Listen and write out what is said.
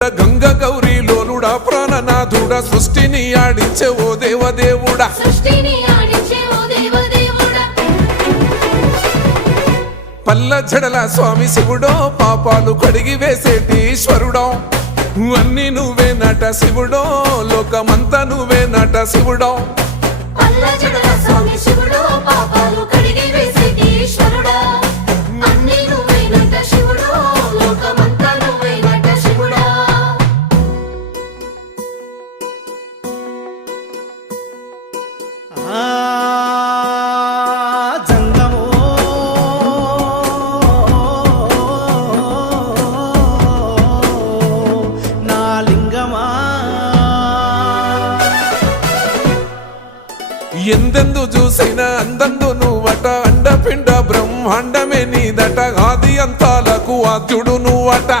గంగ గౌరీ లోలుడా ప్రాణనాథుడా సృష్టిని ఆడించే ఓ దేవదేవుడా పల్ల జడల స్వామి శివుడో పాపాలు కడిగి వేసేటి ఈశ్వరుడో అన్ని నువ్వే నట శివుడో లోకమంతా నువ్వే నట శివుడో ఎందెందు చూసిన అందందు నువ్వట అండపిండ బ్రహ్మాండమే నీదట ఆది అంతాలకు ఆద్యుడు నువ్వట